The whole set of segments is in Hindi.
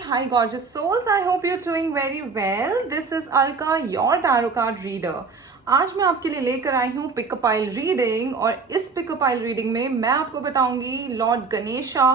Hi gorgeous souls, I hope you're doing very well. This is Alka, your tarot card reader. आज मैं आपके लिए लेकर आई हूँ पिक अ पाइल रीडिंग और इस पिक अ पाइल रीडिंग में मैं आपको बताऊंगी लॉर्ड गणेशा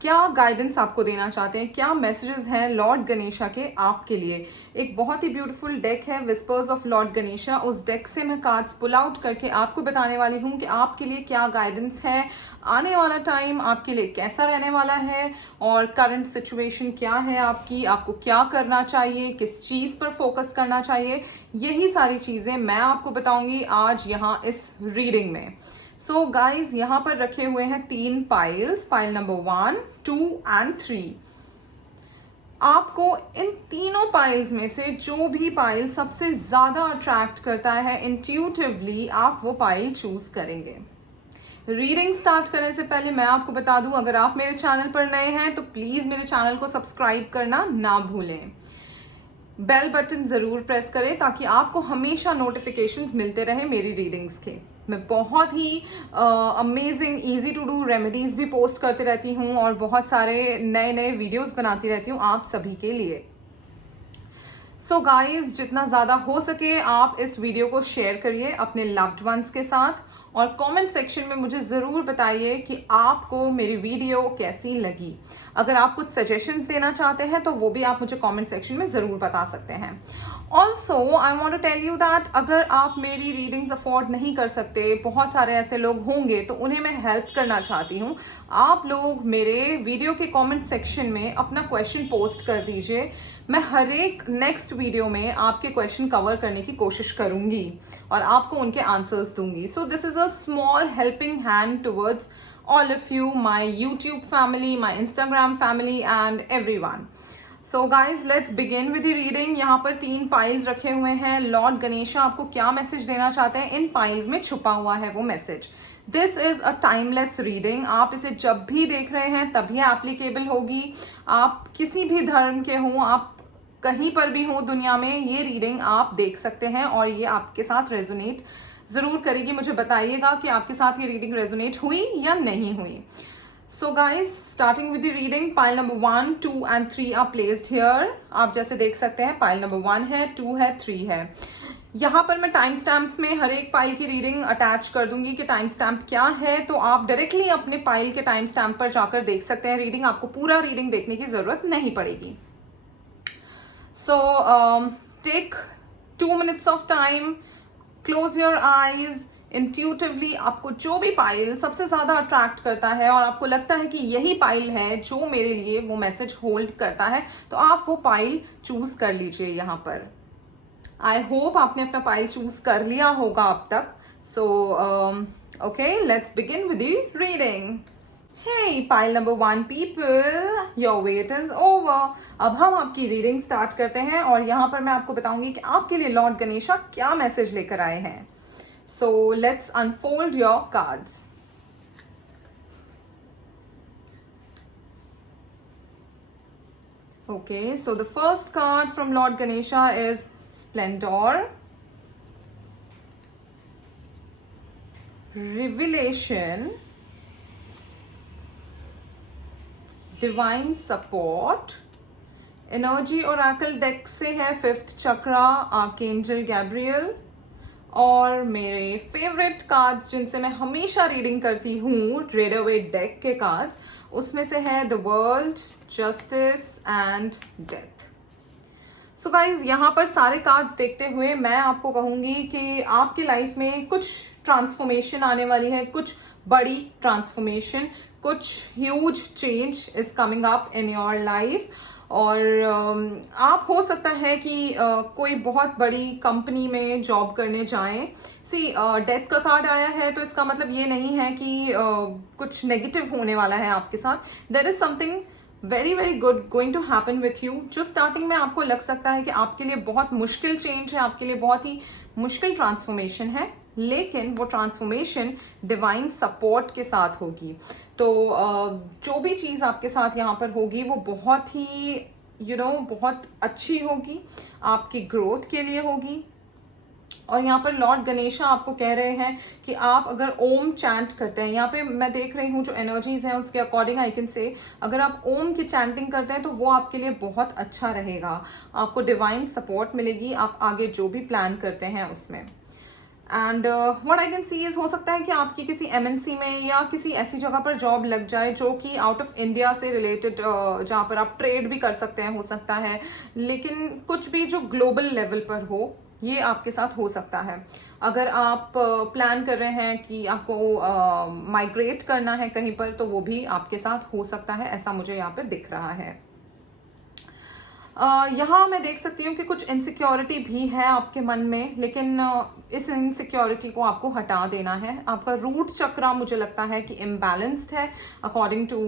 क्या गाइडेंस आपको देना चाहते हैं, क्या मैसेजेस हैं लॉर्ड गणेशा के आपके लिए। एक बहुत ही ब्यूटीफुल डेक है विस्पर्स ऑफ लॉर्ड गणेशा। उस डेक से मैं कार्ड्स पुल आउट करके आपको बताने वाली हूँ कि आपके लिए क्या गाइडेंस है, आने वाला टाइम आपके लिए कैसा रहने वाला है और करंट सिचुएशन क्या है आपकी, आपको क्या करना चाहिए, किस चीज़ पर फोकस करना चाहिए, यही सारी चीज़ें मैं आपको बताऊंगी आज यहाँ इस रीडिंग में। सो गाइज यहाँ पर रखे हुए हैं 3 पाइल्स, पाइल नंबर 1, 2 एंड 3। आपको इन तीनों पाइल्स में से जो भी पाइल सबसे ज्यादा अट्रैक्ट करता है इंट्यूटिवली आप वो पाइल चूज करेंगे। रीडिंग स्टार्ट करने से पहले मैं आपको बता दूं, अगर आप मेरे चैनल पर नए हैं तो प्लीज मेरे चैनल को सब्सक्राइब करना ना भूलें। बेल बटन जरूर प्रेस करें ताकि आपको हमेशा नोटिफिकेशंस मिलते रहे मेरी रीडिंग्स के। मैं बहुत ही amazing easy to do remedies भी पोस्ट करती रहती हूँ और बहुत सारे नए नए वीडियोस बनाती रहती हूँ आप सभी के लिए। सो गाइज जितना ज़्यादा हो सके आप इस वीडियो को शेयर करिए अपने लव्ड वंस के साथ और कमेंट सेक्शन में मुझे ज़रूर बताइए कि आपको मेरी वीडियो कैसी लगी। अगर आप कुछ सजेशंस देना चाहते हैं तो वो भी आप मुझे कमेंट सेक्शन में ज़रूर बता सकते हैं। Also I want to tell you that अगर आप मेरी रीडिंग्स अफोर्ड नहीं कर सकते, बहुत सारे ऐसे लोग होंगे तो उन्हें मैं हेल्प करना चाहती हूँ। आप लोग मेरे वीडियो के कमेंट सेक्शन में अपना क्वेश्चन पोस्ट कर दीजिए। मैं हर एक नेक्स्ट वीडियो में आपके क्वेश्चन कवर करने की कोशिश करूंगी और आपको उनके आंसर्स दूंगी। So this is a small helping hand towards all of you, my YouTube family, my Instagram family and everyone. So guys, let's begin with the reading. यहाँ पर 3 पाइल्स रखे हुए हैं। लॉर्ड गणेशा आपको क्या मैसेज देना चाहते हैं, इन पाइल्स में छुपा हुआ है वो message. This is a timeless reading. आप इसे जब भी देख रहे हैं तभी एप्लीकेबल होगी। आप किसी भी धर्म के हों, आप कहीं पर भी हों दुनिया में, ये रीडिंग आप देख सकते हैं और ये आपके साथ रेजोनेट जरूर करेगी। मुझे बताइएगा कि आपके साथ ये रीडिंग रेजोनेट हुई या नहीं हुई। So guys starting with the reading, pile number 1, 2 and 3 are placed here. आप जैसे देख सकते हैं पाइल नंबर 1 है, 2 है, 3 है। यहाँ पर मैं टाइम स्टैम्प्स में हर एक पाइल की रीडिंग अटैच कर दूंगी कि टाइम स्टैम्प क्या है, तो आप डायरेक्टली अपने पाइल के टाइम स्टैम्प पर जाकर देख सकते हैं रीडिंग। आपको पूरा रीडिंग देखने की जरूरत नहीं पड़ेगी। So take 2 minutes of time, close your eyes, intuitively आपको जो भी पाइल सबसे ज़्यादा अट्रैक्ट करता है और आपको लगता है कि यही पाइल है जो मेरे लिए वो मैसेज होल्ड करता है, तो आप वो पाइल चूज कर लीजिए यहाँ पर। आई होप आपने अपना पाइल चूज कर लिया होगा अब तक। So okay, let's begin with the reading. Hey, pile number 1 people, your wait is over. अब हम आपकी रीडिंग स्टार्ट करते हैं और यहाँ पर मैं आपको बताऊंगी कि आपके लिए लॉर्ड गणेशा क्या मैसेज लेकर आए हैं। So let's unfold your cards. Okay, so the first card from Lord Ganesha is Splendor, Revelation, divine support. Energy oracle deck से है 5th चक्रा, आर्कएंजल गैब्रियल। और मेरे फेवरेट कार्ड्स जिनसे मैं हमेशा रीडिंग करती हूँ, रेडअवे डेक के कार्ड्स, उसमें से है the world, justice and death. So guys यहाँ पर सारे कार्ड्स देखते हुए मैं आपको कहूँगी कि आपकी लाइफ में कुछ ट्रांसफॉर्मेशन आने वाली है, कुछ बड़ी ट्रांसफॉर्मेशन, कुछ huge change is coming up in your life. और आप हो सकता है कि कोई बहुत बड़ी कंपनी में जॉब करने जाएं। सी डेथ का कार्ड आया है तो इसका मतलब ये नहीं है कि कुछ नेगेटिव होने वाला है आपके साथ। There is something very very good going to happen with you, जो स्टार्टिंग में आपको लग सकता है कि आपके लिए बहुत मुश्किल चेंज है, आपके लिए बहुत ही मुश्किल ट्रांसफॉर्मेशन है, लेकिन वो ट्रांसफॉर्मेशन डिवाइन सपोर्ट के साथ होगी। तो जो भी चीज़ आपके साथ यहाँ पर होगी वो बहुत ही बहुत अच्छी होगी, आपकी ग्रोथ के लिए होगी। और यहाँ पर लॉर्ड गणेशा आपको कह रहे हैं कि आप अगर ओम चैंट करते हैं, यहाँ पे मैं देख रही हूँ जो एनर्जीज हैं उसके अकॉर्डिंग आई कैन से, अगर आप ओम की चैंटिंग करते हैं तो वो आपके लिए बहुत अच्छा रहेगा, आपको डिवाइन सपोर्ट मिलेगी आप आगे जो भी प्लान करते हैं उसमें। And what I can C is, हो सकता है कि आपकी किसी एमएनसी में या किसी ऐसी जगह पर जॉब लग जाए जो कि आउट ऑफ इंडिया से रिलेटेड, जहाँ पर आप ट्रेड भी कर सकते हैं, हो सकता है, लेकिन कुछ भी जो ग्लोबल लेवल पर हो ये आपके साथ हो सकता है। अगर आप प्लान कर रहे हैं कि आपको माइग्रेट करना है कहीं पर, तो वो भी आपके साथ हो सकता है, ऐसा मुझे यहाँ पर दिख रहा है। यहाँ मैं देख सकती हूँ कि कुछ इनसिक्योरिटी भी है आपके मन में, लेकिन इस इनसिक्योरिटी को आपको हटा देना है। आपका रूट चक्रा मुझे लगता है कि इम्बैलेंस्ड है according to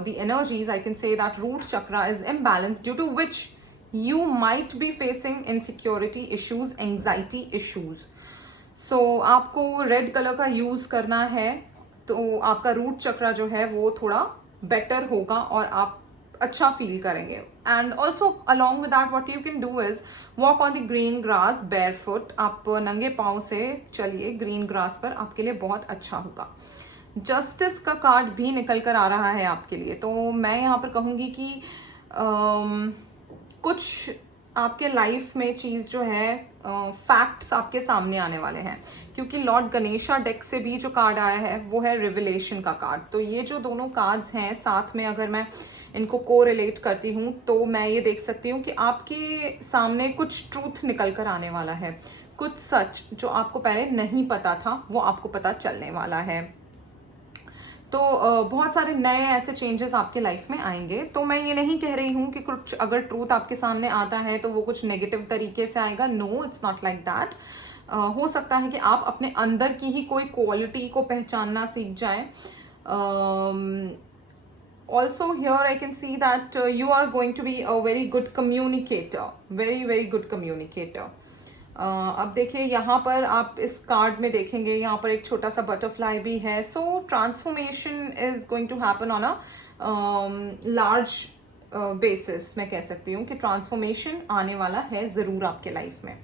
the energies. I can say that root chakra is imbalanced due to which you might be facing insecurity issues, anxiety issues. So आपको रेड कलर का यूज करना है तो आपका रूट चक्रा जो है वो थोड़ा बेटर होगा और आप अच्छा फील करेंगे। And also along with that what you can do is walk on the green grass barefoot. आप नंगे पाँव से चलिए ग्रीन ग्रास पर, आपके लिए बहुत अच्छा होगा। जस्टिस का कार्ड भी निकल कर आ रहा है आपके लिए, तो मैं यहाँ पर कहूँगी कि कुछ आपके लाइफ में चीज़ जो है, फैक्ट्स आपके सामने आने वाले हैं, क्योंकि लॉर्ड गणेशा डेक से भी जो कार्ड आया है वो है रिविलेशन का कार्ड। तो ये जो दोनों कार्ड्स हैं साथ में अगर मैं इनको को रिलेट करती हूँ तो मैं ये देख सकती हूँ कि आपके सामने कुछ ट्रूथ निकल कर आने वाला है, कुछ सच जो आपको पहले नहीं पता था वो आपको पता चलने वाला है। तो बहुत सारे नए ऐसे चेंजेस आपके लाइफ में आएंगे। तो मैं ये नहीं कह रही हूँ कि कुछ अगर ट्रूथ आपके सामने आता है तो वो कुछ नेगेटिव तरीके से आएगा, no it's not like that. हो सकता है कि आप अपने अंदर की ही कोई क्वालिटी को पहचानना सीख जाएं। Also here I can see that you are going to be a very good communicator, very good communicator. अब देखिए यहाँ पर आप इस कार्ड में देखेंगे, यहाँ पर एक छोटा सा बटरफ्लाई भी है। So transformation is going to happen on a large basis. मैं कह सकती हूँ कि ट्रांसफॉर्मेशन आने वाला है ज़रूर आपके लाइफ में,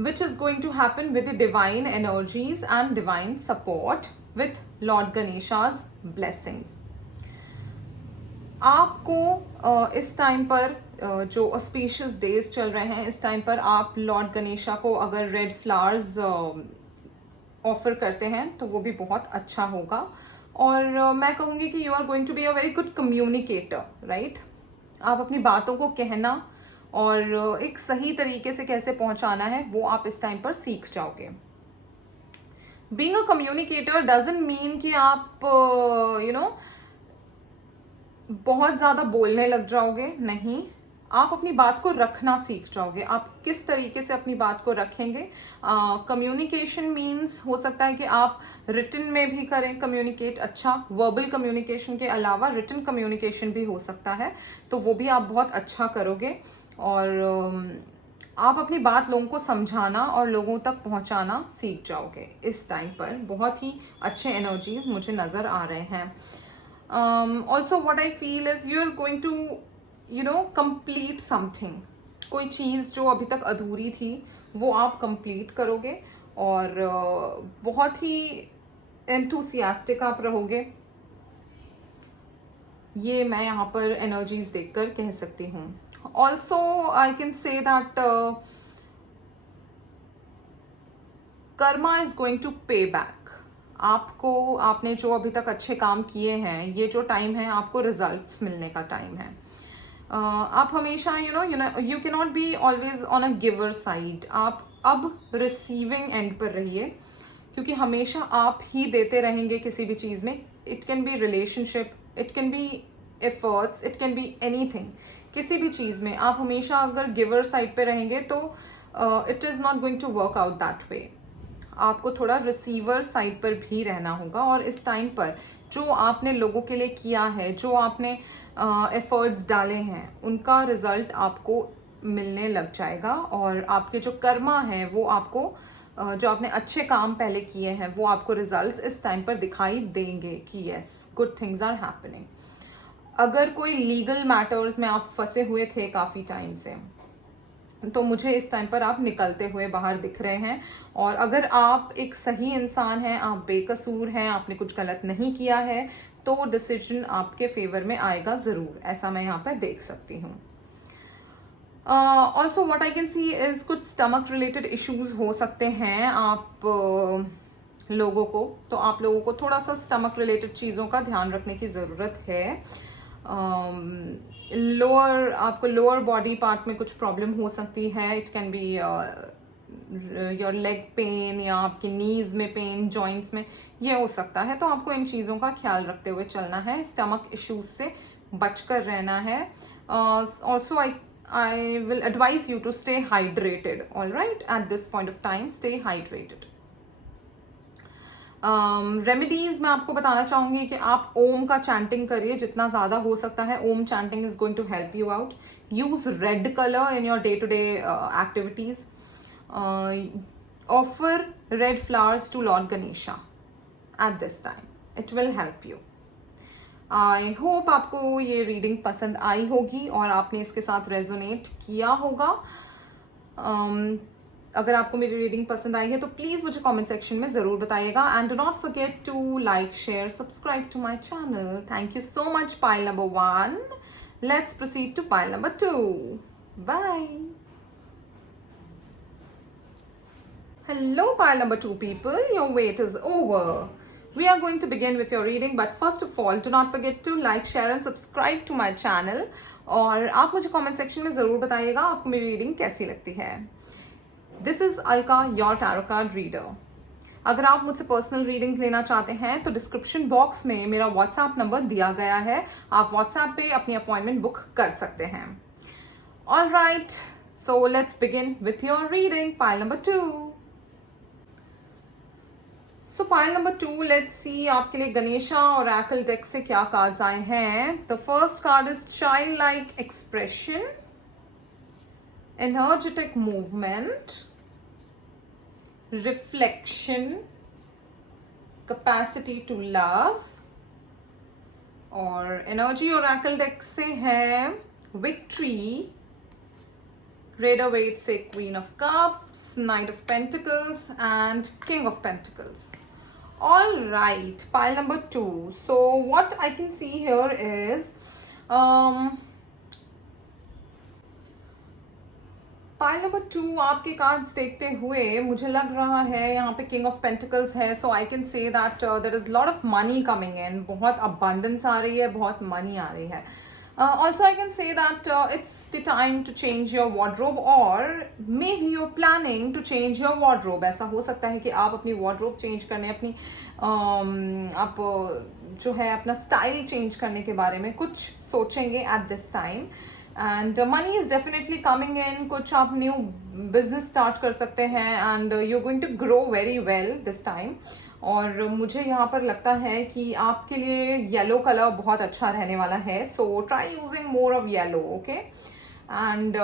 which is going to happen with the divine energies and divine support with Lord Ganesha's blessings. आपको इस टाइम पर जो ऑस्पिशियस डेज चल रहे हैं, इस टाइम पर आप लॉर्ड गणेशा को अगर रेड फ्लावर्स ऑफर करते हैं तो वो भी बहुत अच्छा होगा। और मैं कहूँगी कि you are going to be a very good communicator, right. आप अपनी बातों को कहना और एक सही तरीके से कैसे पहुंचाना है वो आप इस टाइम पर सीख जाओगे। Being a communicator doesn't mean कि आप बहुत ज़्यादा बोलने लग जाओगे, नहीं। आप अपनी बात को रखना सीख जाओगे। आप किस तरीके से अपनी बात को रखेंगे। कम्युनिकेशन मीन्स हो सकता है कि आप रिटन में भी करें कम्युनिकेट, अच्छा वर्बल कम्युनिकेशन के अलावा रिटन कम्युनिकेशन भी हो सकता है, तो वो भी आप बहुत अच्छा करोगे। और आप अपनी बात लोगों को समझाना और लोगों तक पहुंचाना सीख जाओगे। इस टाइम पर बहुत ही अच्छे एनर्जीज मुझे नज़र आ रहे हैं। Also what I feel is you're going to complete something। कोई चीज़ जो अभी तक अधूरी थी वो आप कंप्लीट करोगे और बहुत ही एंथुसियास्टिक आप रहोगे, ये मैं यहाँ पर एनर्जीज देखकर कह सकती हूँ। Also I can say that karma is going to pay back. आपको, आपने जो अभी तक अच्छे काम किए हैं, ये जो टाइम है आपको रिजल्ट्स मिलने का टाइम है। आप हमेशा you can not be always on a giver side. आप अब रिसीविंग एंड पर रहिए, क्योंकि हमेशा आप ही देते रहेंगे किसी भी चीज़ में। It can B relationship, it can B efforts, it can be anything. किसी भी चीज़ में आप हमेशा अगर गिवर साइड पे रहेंगे तो it is not going to work out that way. आपको थोड़ा रिसीवर साइड पर भी रहना होगा। और इस टाइम पर जो आपने लोगों के लिए किया है, जो आपने एफर्ट्स डाले हैं, उनका रिजल्ट आपको मिलने लग जाएगा। और आपके जो कर्मा हैं वो आपको, जो आपने अच्छे काम पहले किए हैं वो आपको रिजल्ट्स इस टाइम पर दिखाई देंगे कि yes good things are happening. अगर कोई लीगल मैटर्स में आप फंसे हुए थे काफ़ी टाइम से, तो मुझे इस टाइम पर आप निकलते हुए बाहर दिख रहे हैं। और अगर आप एक सही इंसान हैं, आप बेकसूर हैं, आपने कुछ गलत नहीं किया है, तो डिसीजन आपके फेवर में आएगा ज़रूर, ऐसा मैं यहाँ पर देख सकती हूँ। Also what I can C is कुछ स्टमक रिलेटेड इश्यूज हो सकते हैं आप लोगों को, तो आप लोगों को थोड़ा सा स्टमक रिलेटेड चीज़ों का ध्यान रखने की ज़रूरत है। आपको लोअर बॉडी पार्ट में कुछ प्रॉब्लम हो सकती है। It can be your leg pain या आपकी नीज में पेन, जॉइंट्स में, ये हो सकता है। तो आपको इन चीज़ों का ख्याल रखते हुए चलना है, स्टमक इश्यूज से बचकर रहना है। Also I will advise you to stay hydrated, all right? At this point of time, stay hydrated. Remedies मैं आपको बताना चाहूंगी कि आप ओम का चैंटिंग करिए जितना ज़्यादा हो सकता है। Om chanting is going to help you out. Use red colour in your day to day activities. Offer red flowers to Lord Ganesha at this time, it will help you. I hope आपको ये रीडिंग पसंद आई होगी और आपने इसके साथ रेजोनेट किया होगा। अगर आपको मेरी रीडिंग पसंद आई है तो प्लीज़ मुझे कमेंट सेक्शन में ज़रूर बताइएगा। And do not forget to like, share, subscribe to my channel. Thank you so much, pile number 1। Let's proceed to pile number 2। Bye. Hello, pile number 2 people. Your wait is over. We are going to begin with your reading, but first of all, do not forget to like, share and subscribe to my channel. और आप मुझे comment section में ज़रूर बताइएगा आपको मेरी reading कैसी लगती है। This is Alka, your tarot card reader. अगर आप मुझसे पर्सनल रीडिंग्स लेना चाहते हैं तो डिस्क्रिप्शन बॉक्स में मेरा व्हाट्सएप नंबर दिया गया है, आप व्हाट्सएप पे अपनी अपॉइंटमेंट बुक कर सकते हैं। All right, so let's begin with your reading, pile number 2। So pile number 2, let's see आपके लिए गणेशा और ओरेकल डेक से क्या कार्ड्स आए हैं। The first card is child like expression, energetic movement, reflection, capacity to love। और एनर्जी ओरेकल डेक से है विक्ट्री, रेडर वेट से queen of cups, night of pentacles and king of pentacles. All right, pile number 2। So what I can see here is pile number 2 आपके कार्ड्स देखते हुए मुझे लग रहा है यहाँ पे किंग ऑफ पेंटिकल्स है। So I can say that there is lot of money coming in, बहुत अबंडेंस आ रही है, बहुत मनी आ रही है। Also I can say that it's the time to change your wardrobe, और maybe your planning to change your wardrobe. ऐसा हो सकता है कि आप अपनी वार्डरोब चेंज करने, अपनी आप जो है अपना स्टाइल चेंज करने के बारे में कुछ सोचेंगे at this time. And money is definitely coming in. कुछ आप न्यू बिजनेस स्टार्ट कर सकते हैं and you are going to grow very well this time. और मुझे यहाँ पर लगता है कि आपके लिए येलो कलर बहुत अच्छा रहने वाला है, so try using more of yellow, okay. And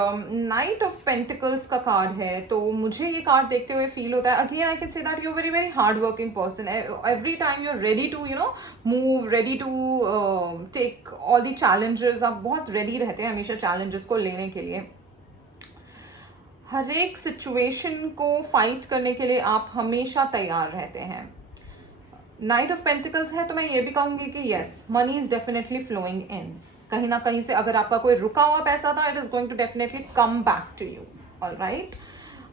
night of pentacles का कार्ड है, तो मुझे ये कार्ड देखते हुए फील होता है, again I can say that you very very hard working person. Every time you are ready to move, ready to take all the challenges. आप बहुत रेडी रहते हैं हमेशा चैलेंजेस को लेने के लिए। हर एक सिचुएशन को फाइट करने के लिए आप हमेशा तैयार रहते हैं। नाइट ऑफ पेंटिकल्स है तो मैं ये भी कहूंगी कि yes, money is definitely flowing in. कहीं ना कहीं से अगर आपका कोई रुका हुआ पैसा था, it is going to definitely come back to you, all right.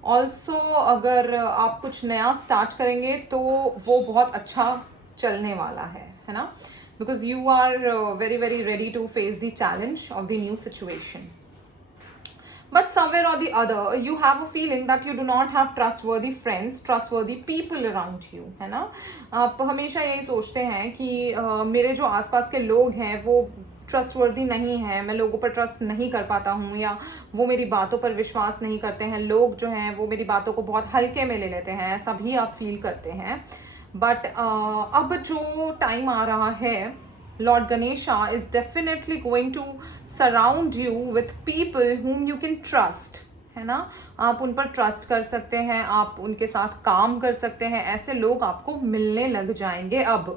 Also अगर आप कुछ नया स्टार्ट करेंगे तो वो बहुत अच्छा चलने वाला है ना, because you are very very ready to face the challenge of the new situation. But somewhere or the other, you have a feeling that you do not have trustworthy friends, trustworthy people around you, है ना। आप हमेशा यही सोचते हैं कि मेरे जो आसपास के लोग हैं वो ट्रस्टवर्दी नहीं है, मैं लोगों पर ट्रस्ट नहीं कर पाता हूँ, या वो मेरी बातों पर विश्वास नहीं करते हैं। लोग जो हैं वो मेरी बातों को बहुत हल्के में ले लेते हैं, ऐसा भी आप फील करते हैं। बट अब जो टाइम आ रहा है, Lord Ganesha is definitely going to surround you with people whom you can trust, है ना। आप उन पर ट्रस्ट कर सकते हैं, आप उनके साथ काम कर सकते हैं, ऐसे लोग आपको मिलने लग जाएंगे अब।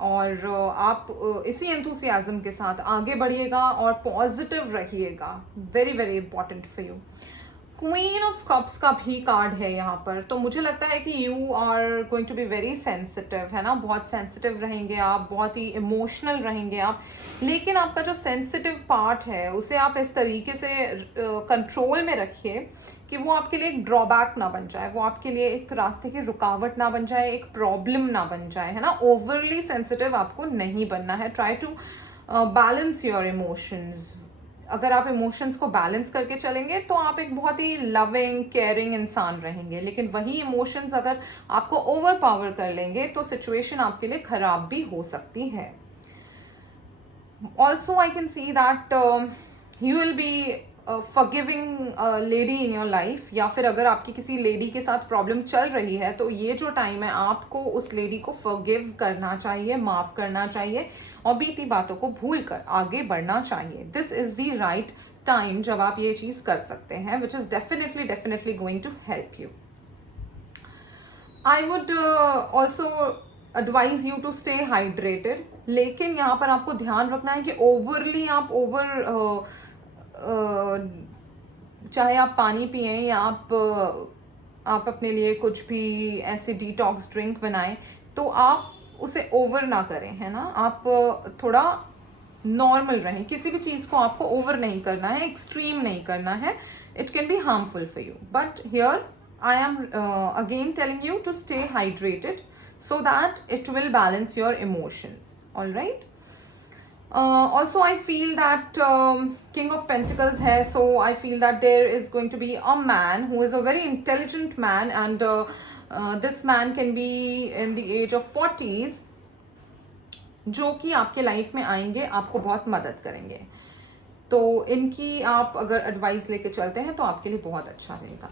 और आप इसी एंथुसियाज्म के साथ आगे बढ़िएगा और पॉजिटिव रहिएगा, very very important for you. Queen of cups का भी कार्ड है यहाँ पर, तो मुझे लगता है कि you are going to be very sensitive, है ना, बहुत सेंसिटिव रहेंगे आप, बहुत ही इमोशनल रहेंगे आप, लेकिन आपका जो सेंसिटिव पार्ट है उसे आप इस तरीके से कंट्रोल में रखिए कि वो आपके लिए एक ड्रॉबैक ना बन जाए, वो आपके लिए एक रास्ते की रुकावट ना बन जाए, एक प्रॉब्लम ना बन जाए, है ना। ओवरली सेंसिटिव आपको नहीं बनना है। Try to balance your emotions. अगर आप इमोशंस को बैलेंस करके चलेंगे तो आप एक बहुत ही लविंग केयरिंग इंसान रहेंगे, लेकिन वही इमोशंस अगर आपको ओवर पावर कर लेंगे तो सिचुएशन आपके लिए खराब भी हो सकती है। Also I can see that you will be forgiving lady in your life, या फिर अगर आपकी किसी लेडी के साथ प्रॉब्लम चल रही है तो ये जो टाइम है आपको उस लेडी को फॉरगिव करना चाहिए, माफ करना चाहिए और बीती बातों को भूल कर आगे बढ़ना चाहिए। This is the right time जब आप ये चीज कर सकते हैं, which is definitely going to help you. I would also advise you to stay hydrated, लेकिन यहाँ पर आपको ध्यान रखना है कि ओवरली आप चाहे आप पानी पिए या आप अपने लिए कुछ भी ऐसे डिटॉक्स ड्रिंक बनाएं, तो आप उसे ओवर ना करें, है ना। आप थोड़ा नॉर्मल रहें, किसी भी चीज़ को आपको ओवर नहीं करना है, एक्सट्रीम नहीं करना है। It can be harmful for you, but here I am again telling you to stay hydrated so that it will balance your emotions. All right. Also I feel that King of Pentacles hai, so I feel that there is going to be a man who is a very intelligent man, and this man can be in the age of 40s, जो कि आपके लाइफ में आएंगे, आपको बहुत मदद करेंगे। तो इनकी आप अगर एडवाइस लेके चलते हैं तो आपके लिए बहुत अच्छा रहेगा।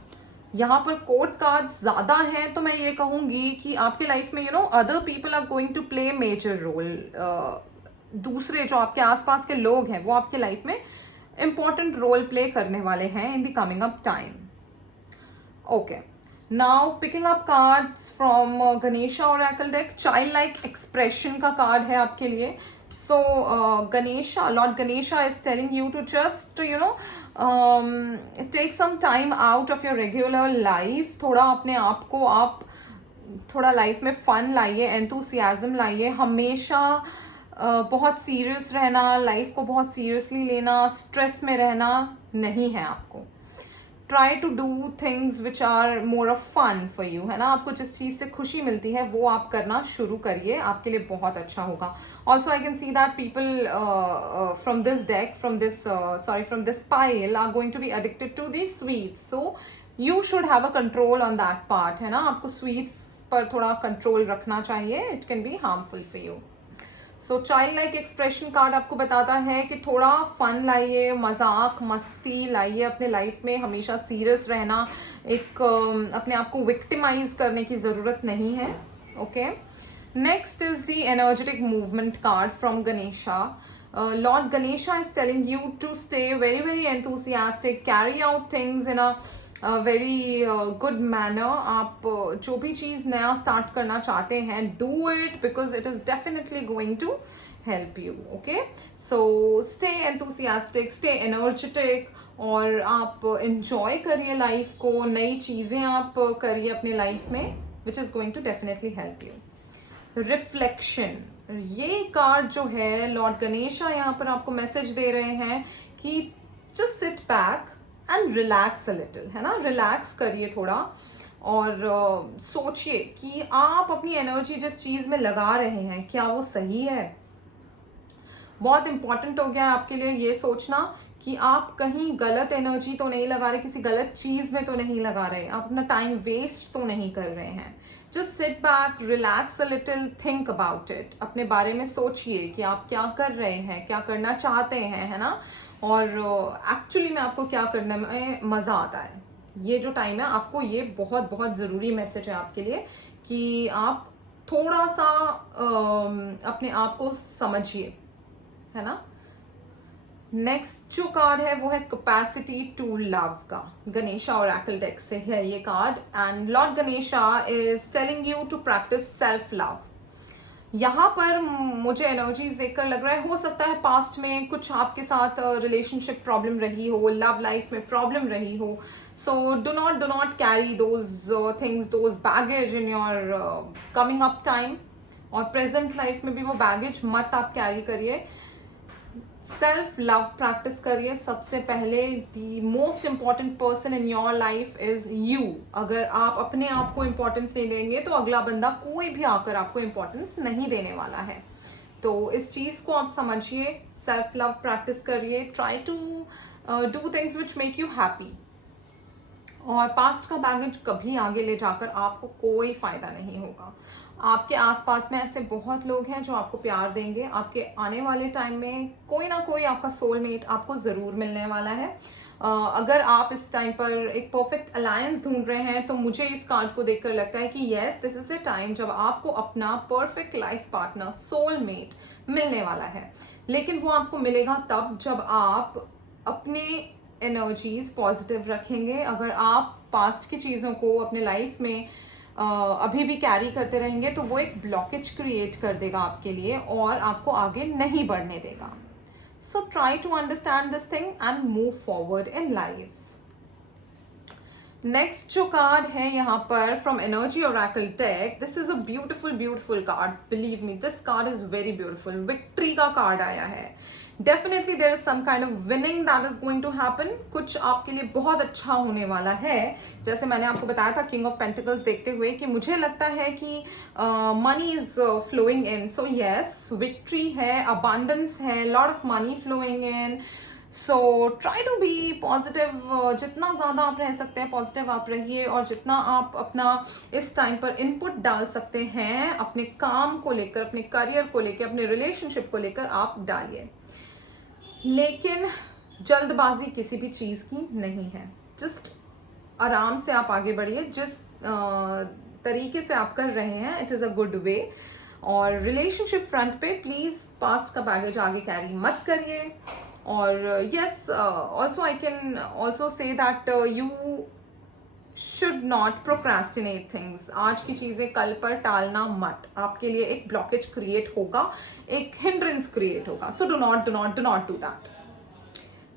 यहाँ पर कोर्ट कार्ड्स ज़्यादा हैं, तो मैं ये कहूँगी कि आपके लाइफ में other people are going to play major role. दूसरे जो आपके आसपास के लोग हैं वो आपके लाइफ में इंपॉर्टेंट रोल प्ले करने वाले हैं इन the coming up time. Okay, now picking up cards from Ganesha Oracle deck, child like expression का कार्ड है आपके लिए। So Lord Ganesha is telling you to just take some time out of your regular life। थोड़ा अपने आप को आप थोड़ा लाइफ में फन लाइए, एंथुसियाज्म लाइए। हमेशा बहुत सीरियस रहना, लाइफ को बहुत सीरियसली लेना, स्ट्रेस में रहना नहीं है आपको। Try to do things which are more of fun for you, है ना। आपको जिस चीज़ से खुशी मिलती है वो आप करना शुरू करिए, आपके लिए बहुत अच्छा होगा। Also I can see that people from this deck, from this pile are going to be addicted to the sweets, so you should have a control on that part, है ना। आपको स्वीट्स पर थोड़ा कंट्रोल रखना चाहिए, it can be harmful for you. So child like expression card आपको बताता है कि थोड़ा फन लाइए, मजाक मस्ती लाइए अपने लाइफ में, हमेशा सीरियस रहना, एक अपने आप को विक्टिमाइज करने की ज़रूरत नहीं है। Okay, next is the energetic movement card from Ganesha. Lord Ganesha is telling you to stay very enthusiastic, carry out things in a very good manner. आप जो भी चीज़ नया स्टार्ट करना चाहते हैं, do it because it is definitely going to help you. Okay, so stay enthusiastic, stay energetic, और आप इंजॉय करिए लाइफ को, नई चीज़ें आप करिए अपने लाइफ में, which is going to definitely help you. Reflection, ये कार्ड जो है लॉर्ड गणेशा यहाँ पर आपको मैसेज दे रहे हैं कि just sit back and relax a little, है ना। रिलैक्स करिए थोड़ा और सोचिए कि आप अपनी एनर्जी जिस चीज़ में लगा रहे हैं क्या वो सही है। बहुत इंपॉर्टेंट हो गया है आपके लिए ये सोचना कि आप कहीं गलत एनर्जी तो नहीं लगा रहे, किसी गलत चीज़ में तो नहीं लगा रहे, आप अपना टाइम वेस्ट तो नहीं कर रहे हैं। Just sit back, relax a little, think about it, अपने बारे में सोचिए कि आप क्या कर रहे हैं, क्या करना चाहते हैं, है ना, और एक्चुअली में आपको क्या करने में मज़ा आता है। ये जो टाइम है आपको, ये बहुत ज़रूरी मैसेज है आपके लिए कि आप थोड़ा सा अपने आप को समझिए, है ना। नेक्स्ट जो कार्ड है वो है कैपेसिटी टू लव का, गणेशा ओरेकल डेक से है ये card, and lord Ganesha is telling you to practice self love. यहाँ पर मुझे एनर्जीज देखकर लग रहा है, हो सकता है पास्ट में कुछ आपके साथ रिलेशनशिप प्रॉब्लम रही हो, लव लाइफ में प्रॉब्लम रही हो. So do not carry those things, those baggage in your coming up time. और प्रेजेंट लाइफ में भी वो बैगेज मत आप कैरी करिए. सेल्फ लव प्रैक्टिस करिए. सबसे पहले the most important person in your life is you. अगर आप अपने आप को इम्पोर्टेंस नहीं देंगे तो अगला बंदा कोई भी आकर आपको इम्पोर्टेंस नहीं देने वाला है. तो इस चीज को आप समझिए. सेल्फ लव प्रैक्टिस करिए. Try to do things which make you happy. और पास्ट का बैगेज कभी आगे ले जाकर आपको कोई फायदा नहीं होगा. आपके आसपास में ऐसे बहुत लोग हैं जो आपको प्यार देंगे. आपके आने वाले टाइम में कोई ना कोई आपका सोलमेट आपको ज़रूर मिलने वाला है. अगर आप इस टाइम पर एक परफेक्ट अलायंस ढूंढ रहे हैं तो मुझे इस कार्ड को देखकर लगता है कि yes, this is the time जब आपको अपना परफेक्ट लाइफ पार्टनर, सोलमेट मिलने वाला है. लेकिन वो आपको मिलेगा तब जब आप अपने एनर्जीज पॉजिटिव रखेंगे. अगर आप पास्ट की चीज़ों को अपने लाइफ में अभी भी कैरी करते रहेंगे तो वो एक ब्लॉकेज क्रिएट कर देगा आपके लिए और आपको आगे नहीं बढ़ने देगा. So try to understand this thing and move forward in life. Next जो कार्ड है यहाँ पर from energy oracle deck, this is a beautiful card. Believe me, this card is very beautiful. Victory का कार्ड आया है. Definitely there is some kind of winning that is going to happen. कुछ आपके लिए बहुत अच्छा होने वाला है. जैसे मैंने आपको बताया था किंग ऑफ पेंटिकल्स देखते हुए कि मुझे लगता है कि money is flowing in. So yes, victory है, अबांडेंस है, lot of money flowing in. So try to be positive. जितना ज़्यादा आप रह सकते हैं पॉजिटिव आप रहिए. और जितना आप अपना इस टाइम पर इनपुट डाल सकते हैं अपने काम को लेकर, अपने करियर को लेकर, अपने रिलेशनशिप को लेकर आप डालिए. लेकिन जल्दबाजी किसी भी चीज़ की नहीं है. जस्ट आराम से आप आगे बढ़िए. जिस तरीके से आप कर रहे हैं it is a good way. और रिलेशनशिप फ्रंट पे प्लीज़ पास्ट का बैगेज आगे कैरी मत करिए. और yes, also I can also say that you should not procrastinate things. आज की चीज़ें कल पर टालना मत. आपके लिए एक ब्लॉकेज क्रिएट होगा, एक हिंड्रेंस क्रिएट होगा. So do not do that.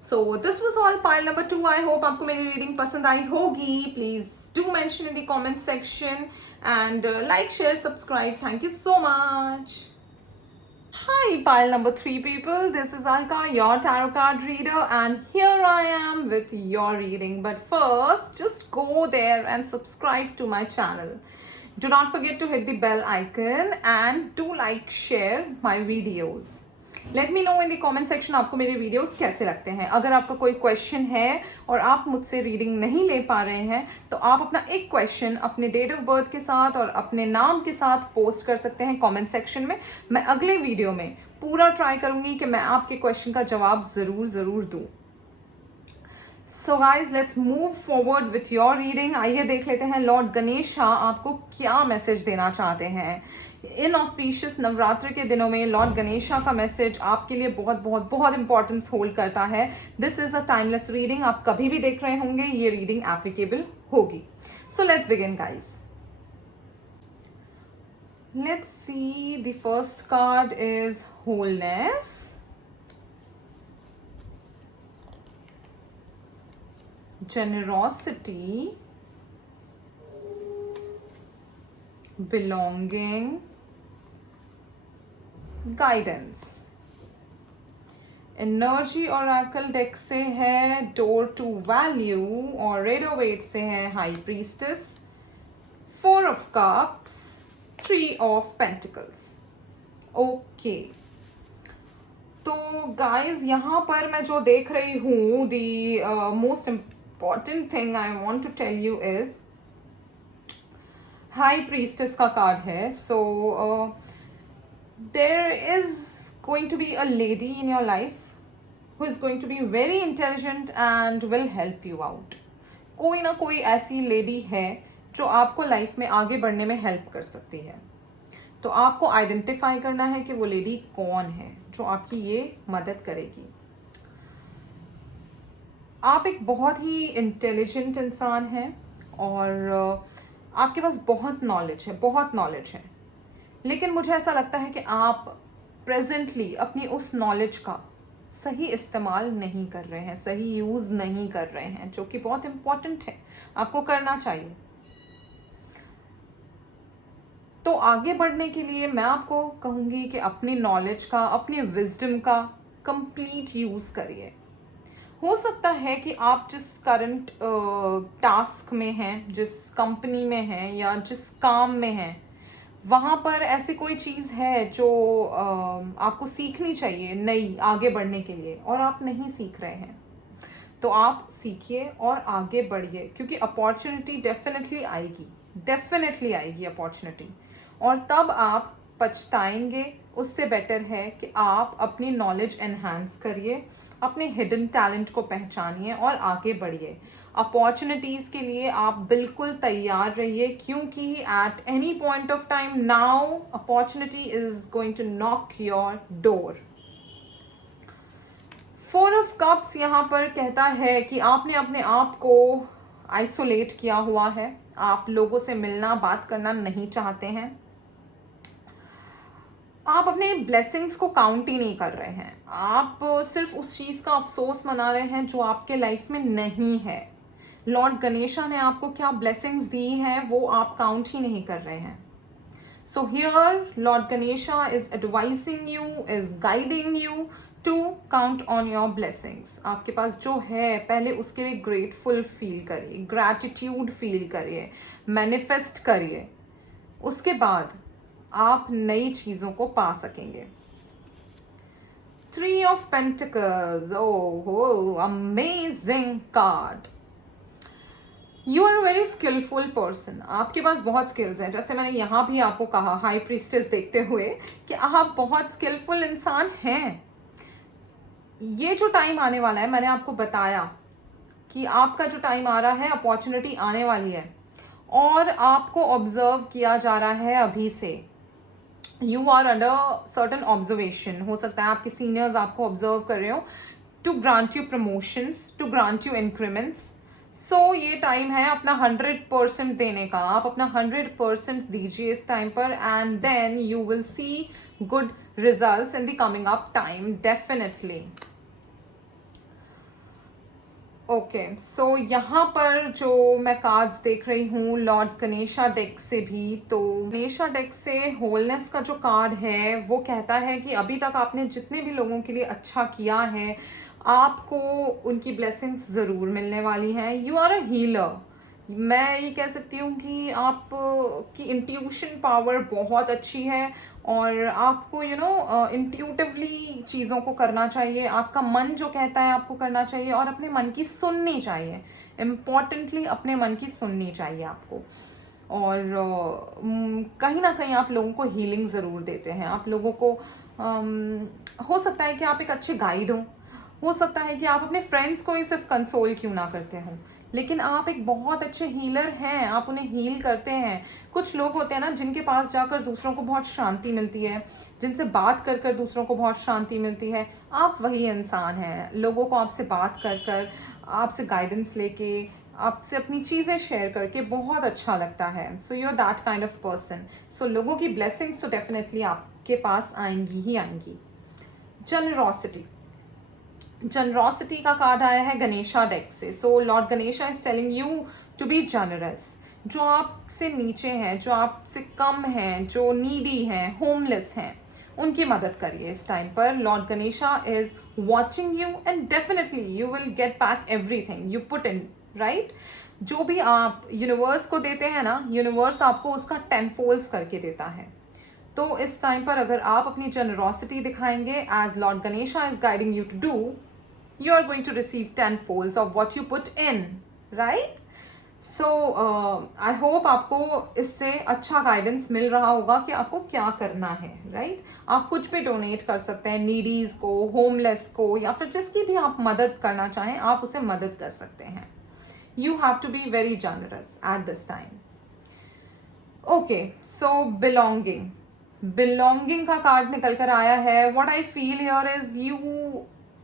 So this was all pile number 2. I hope आपको मेरी रीडिंग पसंद आई होगी. Please do mention in the comment section and like, share, subscribe. Thank you so much. Hi, pile number 3 people. This is Alka, your tarot card reader, and here I am with your reading. But first, just go there and subscribe to my channel. Do not forget to hit the bell icon and do like, share my videos. Let me know in the comment section आपको मेरे वीडियोस कैसे लगते हैं. अगर आपका कोई क्वेश्चन है और आप मुझसे रीडिंग नहीं ले पा रहे हैं तो आप अपना एक क्वेश्चन अपने डेट ऑफ बर्थ के साथ और अपने नाम के साथ पोस्ट कर सकते हैं कमेंट सेक्शन में. मैं अगले वीडियो में पूरा ट्राई करूंगी कि मैं आपके क्वेश्चन का जवाब ज़रूर दूँ. So guys, let's move forward with your reading. आइए देख लेते हैं लॉर्ड गणेशा आपको क्या मैसेज देना चाहते हैं. इन ऑस्पिशियस नवरात्र के दिनों में लॉर्ड गणेशा का मैसेज आपके लिए बहुत इंपॉर्टेंस होल्ड करता है. This is a timeless reading. आप कभी भी देख रहे होंगे ये रीडिंग एप्लीकेबल होगी. So let's begin guys. Let's see, the first card is wholeness, generosity, belonging, guidance. Energy oracle deck से है डोर टू वैल्यू और रेडोवेट से है high priestess, 4 of cups, 3 of pentacles. Okay, तो गाइज यहाँ पर मैं जो देख रही हूँ the most important thing I want to tell you is high priestess का कार्ड है. So there is going to be a lady in your life who is going to be very intelligent and will help you out. कोई ना कोई ऐसी लेडी है जो आपको लाइफ में आगे बढ़ने में हेल्प कर सकती है. तो आपको आइडेंटिफाई करना है कि वो लेडी कौन है जो आपकी ये मदद करेगी. आप एक बहुत ही इंटेलिजेंट इंसान हैं और आपके पास बहुत नॉलेज है. लेकिन मुझे ऐसा लगता है कि आप प्रेजेंटली अपनी उस नॉलेज का सही इस्तेमाल नहीं कर रहे हैं, सही यूज़ नहीं कर रहे हैं, जो कि बहुत इम्पॉर्टेंट है, आपको करना चाहिए। तो आगे बढ़ने के लिए मैं आपको कहूँगी कि अपनी नॉलेज का, अपनी विजडम का कंप्लीट यूज़ करिए। हो सकता है कि आप जिस करंट टास्क में हैं, जिस कंपनी में हैं या जिस काम में हैं, वहाँ पर ऐसी कोई चीज़ है जो आपको सीखनी चाहिए नई आगे बढ़ने के लिए, और आप नहीं सीख रहे हैं। तो आप सीखिए और आगे बढ़िए, क्योंकि अपॉर्चुनिटी डेफिनेटली आएगी अपॉर्चुनिटी, और तब आप पछताएंगे। उससे बेटर है कि आप अपनी नॉलेज एनहांस करिए, अपने हिडन टैलेंट को पहचानिए और आगे बढ़िए। अपॉर्चुनिटीज़ के लिए आप बिल्कुल तैयार रहिए, क्योंकि at any point of time now opportunity is going to knock your door. Four of cups यहाँ पर कहता है कि आपने अपने आप को आइसोलेट किया हुआ है, आप लोगों से मिलना बात करना नहीं चाहते हैं, आप अपने ब्लेसिंग्स को काउंट ही नहीं कर रहे हैं, आप सिर्फ उस चीज़ का अफसोस मना रहे हैं जो आपके लाइफ में नहीं है। लॉर्ड गणेशा ने आपको क्या ब्लेसिंग्स दी हैं वो आप काउंट ही नहीं कर रहे हैं। So here Lord Ganesha is advising you, is guiding you to count on your blessings. आपके पास जो है पहले उसके लिए ग्रेटफुल फील करिए, ग्रैटिट्यूड फील करिए, मैनिफेस्ट करिए, उसके बाद आप नई चीज़ों को पा सकेंगे। 3 of Pentacles, oh amazing card. You are a very skillful person, आपके पास बहुत स्किल्स हैं, जैसे मैंने यहाँ भी आपको कहा हाई प्रीस्टेस देखते हुए कि आप बहुत स्किलफुल इंसान हैं। ये जो टाइम आने वाला है, मैंने आपको बताया कि आपका जो टाइम आ रहा है, अपॉर्चुनिटी आने वाली है और आपको ऑब्जर्व किया जा रहा है अभी से। You are under certain observation, हो सकता है आपके सीनियर्स आपको ऑब्जर्व कर रहे हो, to grant you promotions, to grant you increments. So ये टाइम है अपना 100% देने का, आप अपना 100% दीजिए इस टाइम पर, and then you will see good results in the coming up time definitely. Okay, so यहाँ पर जो मैं कार्ड्स देख रही हूँ लॉर्ड गणेशा डेक से भी, तो गणेशा डेक से होलनेस का जो कार्ड है वो कहता है कि अभी तक आपने जितने भी लोगों के लिए अच्छा किया है, आपको उनकी ब्लेसिंग्स ज़रूर मिलने वाली हैं। यू आर अ हीलर, मैं ये कह सकती हूँ कि आप की इंट्यूशन पावर बहुत अच्छी है और आपको इंट्यूटिवली चीज़ों को करना चाहिए, आपका मन जो कहता है आपको करना चाहिए और अपने मन की सुननी चाहिए। इम्पॉर्टेंटली अपने मन की सुननी चाहिए आपको। और कहीं ना कहीं आप लोगों को हीलिंग ज़रूर देते हैं, आप लोगों को हो सकता है कि आप एक अच्छे गाइड हो सकता है कि आप अपने फ्रेंड्स को ही सिर्फ कंसोल क्यों ना करते हों, लेकिन आप एक बहुत अच्छे हीलर हैं, आप उन्हें हील करते हैं। कुछ लोग होते हैं ना जिनके पास जाकर दूसरों को बहुत शांति मिलती है, जिनसे बात कर कर दूसरों को बहुत शांति मिलती है, आप वही इंसान हैं। लोगों को आपसे बात कर कर, आपसे गाइडेंस लेके, आपसे अपनी चीज़ें शेयर करके बहुत अच्छा लगता है। So you are that kind of person. So लोगों की ब्लेसिंग्स तो डेफिनेटली आपके पास आएंगी ही आएंगी। जनरॉसिटी का कार्ड आया है गणेशा डेक से। So Lord Ganesha is telling you to be generous. जो आपसे नीचे हैं, जो आपसे कम हैं, जो नीडी हैं, होमलेस हैं, उनकी मदद करिए इस टाइम पर। Lord Ganesha is watching you and definitely you will get back everything you put in, right. जो भी आप यूनिवर्स को देते हैं ना, यूनिवर्स आपको उसका 10 फोल्ड्स करके देता है। तो इस टाइम पर अगर आप अपनी जनरॉसिटी दिखाएंगे, as lord Ganesha is guiding you to do, you are going to receive 10 folds of what you put in, right? So I hope आपको इससे अच्छा गाइडेंस मिल रहा होगा कि आपको क्या करना है, right? आप कुछ भी डोनेट कर सकते हैं, नीडीज को, होमलेस को, या फिर जिसकी भी आप मदद करना चाहें आप उसे मदद कर सकते हैं। You have to be very generous at this time. Okay, so belonging का कार्ड निकल कर आया है। What I feel here is you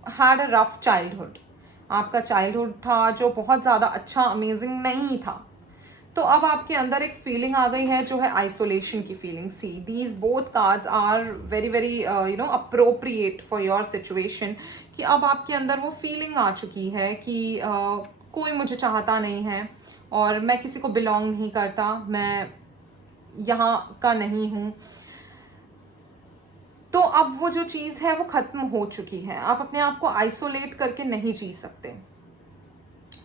had a rough childhood. आपका चाइल्डहुड था जो बहुत ज़्यादा अच्छा, अमेजिंग नहीं था। तो अब आपके अंदर एक फीलिंग आ गई है जो है आइसोलेशन की feeling. See these both cards are very very appropriate for your situation. कि अब आपके अंदर वो फीलिंग आ चुकी है कि कोई मुझे चाहता नहीं है और मैं किसी को बिलोंग नहीं करता, मैं यहाँ का नहीं हूँ. तो अब वो जो चीज़ है वो ख़त्म हो चुकी है. आप अपने आप को आइसोलेट करके नहीं जी सकते.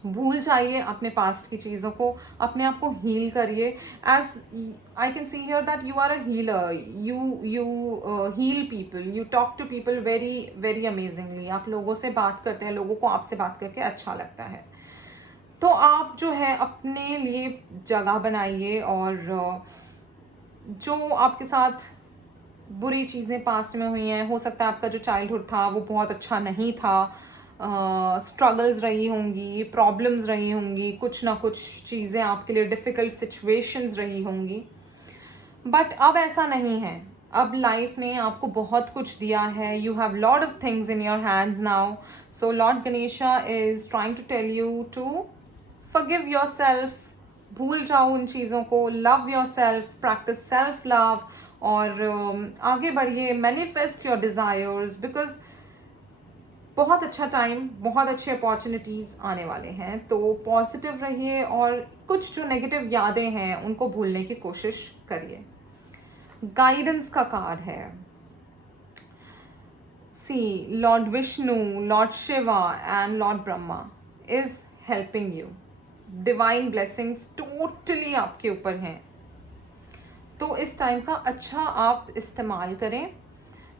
भूल जाइए अपने पास्ट की चीज़ों को, अपने आप को हील करिए. As I can see here that you are a healer. You heal people, you talk to people very very amazingly. आप लोगों से बात करते हैं, लोगों को आपसे बात करके अच्छा लगता है. तो आप जो है अपने लिए जगह बनाइए और जो आपके साथ बुरी चीज़ें पास्ट में हुई हैं, हो सकता है आपका जो चाइल्डहुड था वो बहुत अच्छा नहीं था, स्ट्रगल्स रही होंगी, प्रॉब्लम्स रही होंगी, कुछ ना कुछ चीज़ें आपके लिए डिफ़िकल्ट सिचुएशंस रही होंगी. बट अब ऐसा नहीं है. अब लाइफ ने आपको बहुत कुछ दिया है. You have lot of things in your hands now. So Lord Ganesha is trying to tell you to forgive yourself. भूल जाओ उन चीज़ों को. Love yourself, practice self love और आगे बढ़िए. मैनिफेस्ट योर डिज़ायर्स बिकॉज बहुत अच्छा टाइम, बहुत अच्छे अपॉर्चुनिटीज़ आने वाले हैं. तो पॉजिटिव रहिए और कुछ जो नेगेटिव यादें हैं उनको भूलने की कोशिश करिए. गाइडेंस का कार्ड है. See Lord Vishnu, Lord Shiva and Lord Brahma is helping you. Divine blessings totally आपके ऊपर हैं. तो इस टाइम का अच्छा आप इस्तेमाल करें.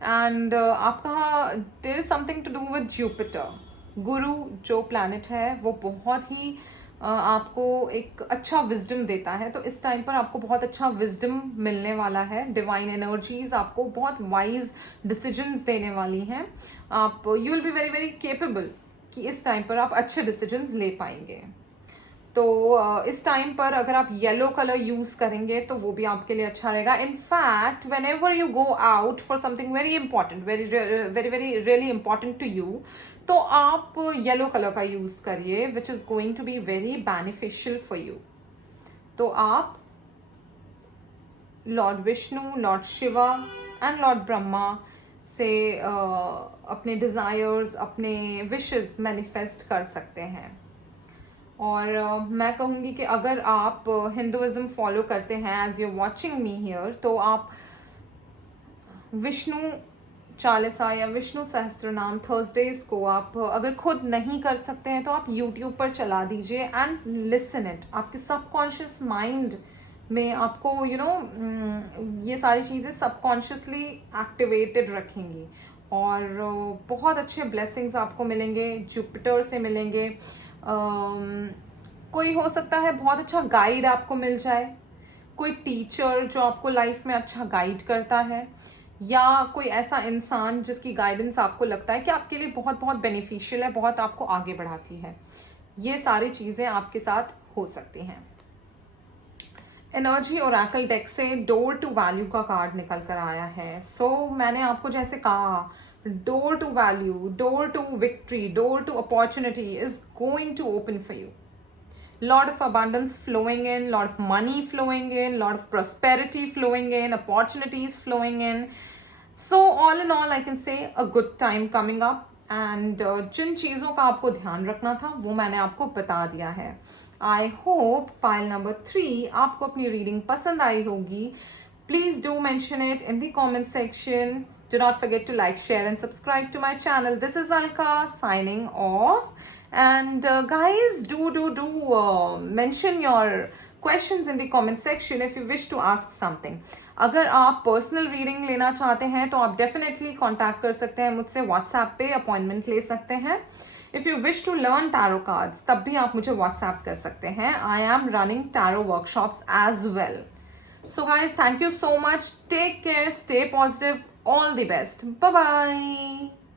एंड आपका there is something to do with Jupiter. गुरु जो प्लैनेट है वो बहुत ही आपको एक अच्छा विजडम देता है. तो इस टाइम पर आपको बहुत अच्छा विजडम मिलने वाला है. डिवाइन एनर्जीज आपको बहुत वाइज डिसीजंस देने वाली हैं. आप you will be very very capable कि इस टाइम पर आप अच्छे डिसीजंस ले पाएंगे. तो इस टाइम पर अगर आप येलो कलर यूज़ करेंगे तो वो भी आपके लिए अच्छा रहेगा. In fact whenever you go out for something very important, very very very really important to you, तो आप येलो कलर का यूज़ करिए which is going to be very beneficial for you. तो आप lord Vishnu, Lord Shiva and Lord Brahma से अपने डिज़ायर्स, अपने विशेस मैनिफेस्ट कर सकते हैं. और मैं कहूँगी कि अगर आप हिंदुइज्म फॉलो करते हैं as you watching me here, तो आप विष्णु चालीसा या विष्णु सहस्त्रनाम थर्सडेज को आप अगर खुद नहीं कर सकते हैं तो आप यूट्यूब पर चला दीजिए एंड लिसन इट. आपके सबकॉन्शियस माइंड में आपको ये सारी चीज़ें सबकॉन्शियसली एक्टिवेटेड रखेंगी और बहुत अच्छे ब्लेसिंग्स आपको मिलेंगे. जुपिटर से मिलेंगे. कोई हो सकता है बहुत अच्छा गाइड आपको मिल जाए, कोई टीचर जो आपको लाइफ में अच्छा गाइड करता है, या कोई ऐसा इंसान जिसकी गाइडेंस आपको लगता है कि आपके लिए बहुत बहुत बेनिफिशियल है, बहुत आपको आगे बढ़ाती है. ये सारी चीज़ें आपके साथ हो सकती हैं. एनर्जी ओरेकल डेक से डोर टू वैल्यू का कार्ड निकल कर आया है. सो मैंने आपको जैसे कहा, door to value, door to victory, door to opportunity is going to open for you. Lot of abundance flowing in, lot of money flowing in, lot of prosperity flowing in, opportunities flowing in. So all in all I can say a good time coming up. And जिन चीज़ों का आपको ध्यान रखना था वो मैंने आपको बता दिया है. I hope pile number 3 आपको अपनी रीडिंग पसंद आई होगी. Please do mention it in the comment section. Do not forget to like, share and subscribe to my channel. This is Alka signing off. And guys, do mention your questions in the comment section if you wish to ask something. अगर आप पर्सनल रीडिंग लेना चाहते हैं तो आप डेफिनेटली कांटेक्ट कर सकते हैं मुझसे. व्हाट्सएप पे अपॉइंटमेंट ले सकते हैं. If you wish to learn tarot cards तब भी आप मुझे व्हाट्सएप कर सकते हैं. I am running tarot workshops as well. So guys, thank you so much. Take care, stay positive, all the best. Bye bye.